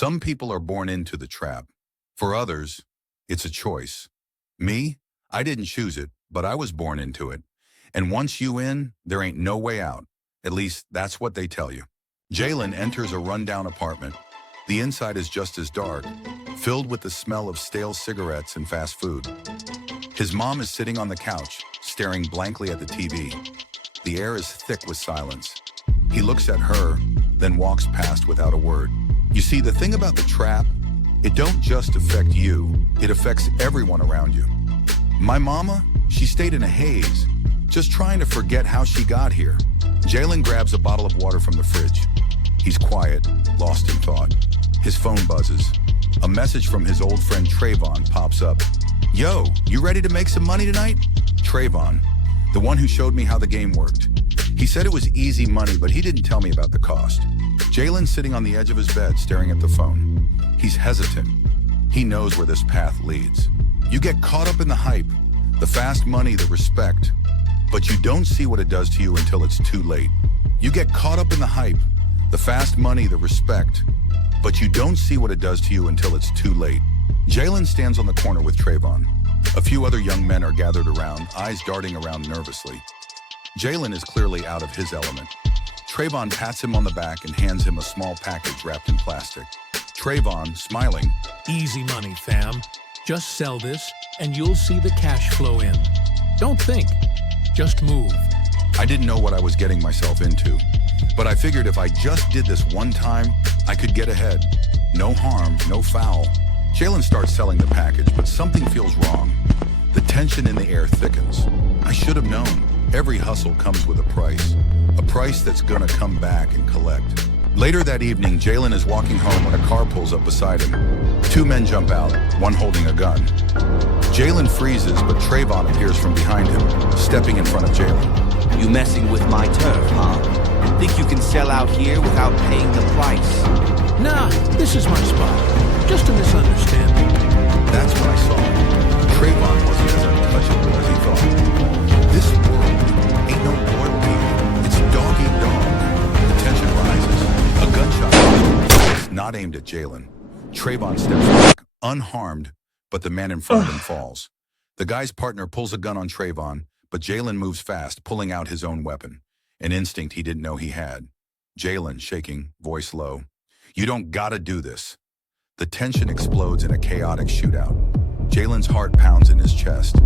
Some people are born into the trap. For others, it's a choice. Me, I didn't choose it, but I was born into it. And once you in, there ain't no way out. At least, that's what they tell you. Jaylen enters a rundown apartment. The inside is just as dark, filled with the smell of stale cigarettes and fast food. His mom is sitting on the couch, staring blankly at the TV. The air is thick with silence. He looks at her, then walks past without a word. You see, the thing about the trap, it don't just affect you, it affects everyone around you. My mama, she stayed in a haze, just trying to forget how she got here. Jaylen grabs a bottle of water from the fridge. He's quiet, lost in thought. His phone buzzes. A message from his old friend Trayvon pops up. Yo, you ready to make some money tonight? Trayvon, the one who showed me how the game worked. He said it was easy money, but he didn't tell me about the cost. Jaylen's sitting on the edge of his bed, staring at the phone. He's hesitant. He knows where this path leads. You get caught up in the hype, the fast money, the respect, but you don't see what it does to you until it's too late. You get caught up in the hype, the fast money, the respect, but you don't see what it does to you until it's too late. Jaylen stands on the corner with Trayvon. A few other young men are gathered around, eyes darting around nervously. Jaylen is clearly out of his element. Trayvon pats him on the back and hands him a small package wrapped in plastic. Trayvon, smiling, Easy money, fam. Just sell this, and you'll see the cash flow in. Don't think, just move. I didn't know what I was getting myself into, but I figured if I just did this one time, I could get ahead. No harm, no foul. Jaylen starts selling the package, but something feels wrong. The tension in the air thickens. I should have known. Every hustle comes with a price that's gonna come back and collect. Later that evening, Jaylen is walking home when a car pulls up beside him. Two men jump out, one holding a gun. Jaylen freezes, but Trayvon appears from behind him, stepping in front of Jaylen. You messing with my turf, huh? Think you can sell out here without paying the price? Nah, this is my spot. Just a misunderstanding. That's when I saw him. Trayvon wasn't as untouchable as he thought. This world ain't no loyalty. It's dog eat dog. The tension rises. A gunshot, not aimed at Jaylen. Trayvon steps back, unharmed, but the man in front of him falls. The guy's partner pulls a gun on Trayvon, but Jaylen moves fast, pulling out his own weapon, an instinct he didn't know he had. Jaylen, shaking, voice low, "You don't gotta do this." The tension explodes in a chaotic shootout. Jaylen's heart pounds in his chest.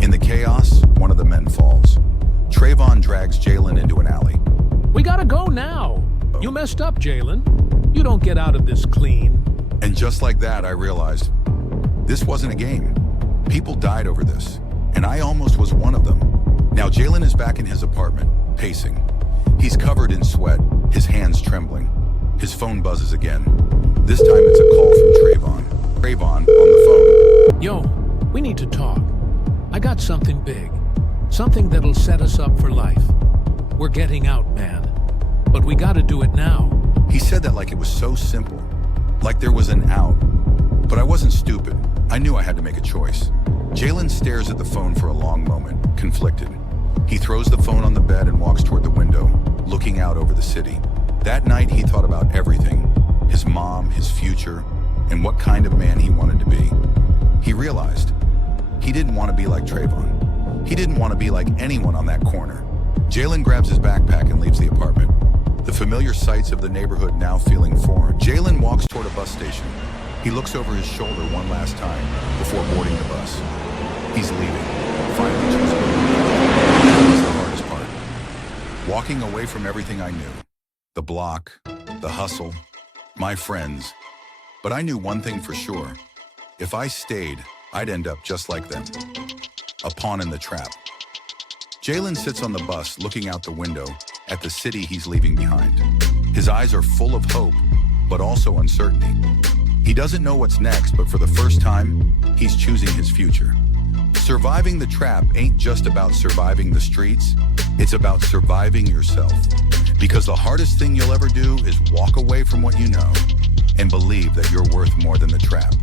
In the chaos, one of the men falls. Trayvon drags Jaylen into an alley. We gotta go now. You messed up, Jaylen. You don't get out of this clean. And just like that, I realized this wasn't a game. People died over this, and I almost was one of them. Now Jaylen is back in his apartment, pacing. He's covered in sweat, his hands trembling. His phone buzzes again. This time it's a call from Trayvon. Trayvon on the phone. Yo, we need to talk. I got something big. Something that'll set us up for life. We're getting out, man. But we gotta do it now. He said that like it was so simple, like there was an out. But I wasn't stupid. I knew I had to make a choice. Jaylen stares at the phone for a long moment, conflicted. He throws the phone on the bed and walks toward the window, looking out over the city. That night he thought about everything, his mom, his future, and what kind of man he wanted to be. He realized he didn't want to be like Trayvon. He didn't want to be like anyone on that corner. Jaylen grabs his backpack and leaves the apartment. The familiar sights of the neighborhood now feeling foreign. Jaylen walks toward a bus station. He looks over his shoulder one last time before boarding the bus. He's leaving, finally choosing. That was the hardest part. Walking away from everything I knew. The block, the hustle, my friends. But I knew one thing for sure. If I stayed, I'd end up just like them. A pawn in the trap. Jaylen sits on the bus looking out the window at the city he's leaving behind. His eyes are full of hope, but also uncertainty. He doesn't know what's next, but for the first time, he's choosing his future. Surviving the trap ain't just about surviving the streets, it's about surviving yourself. Because the hardest thing you'll ever do is walk away from what you know and believe that you're worth more than the trap.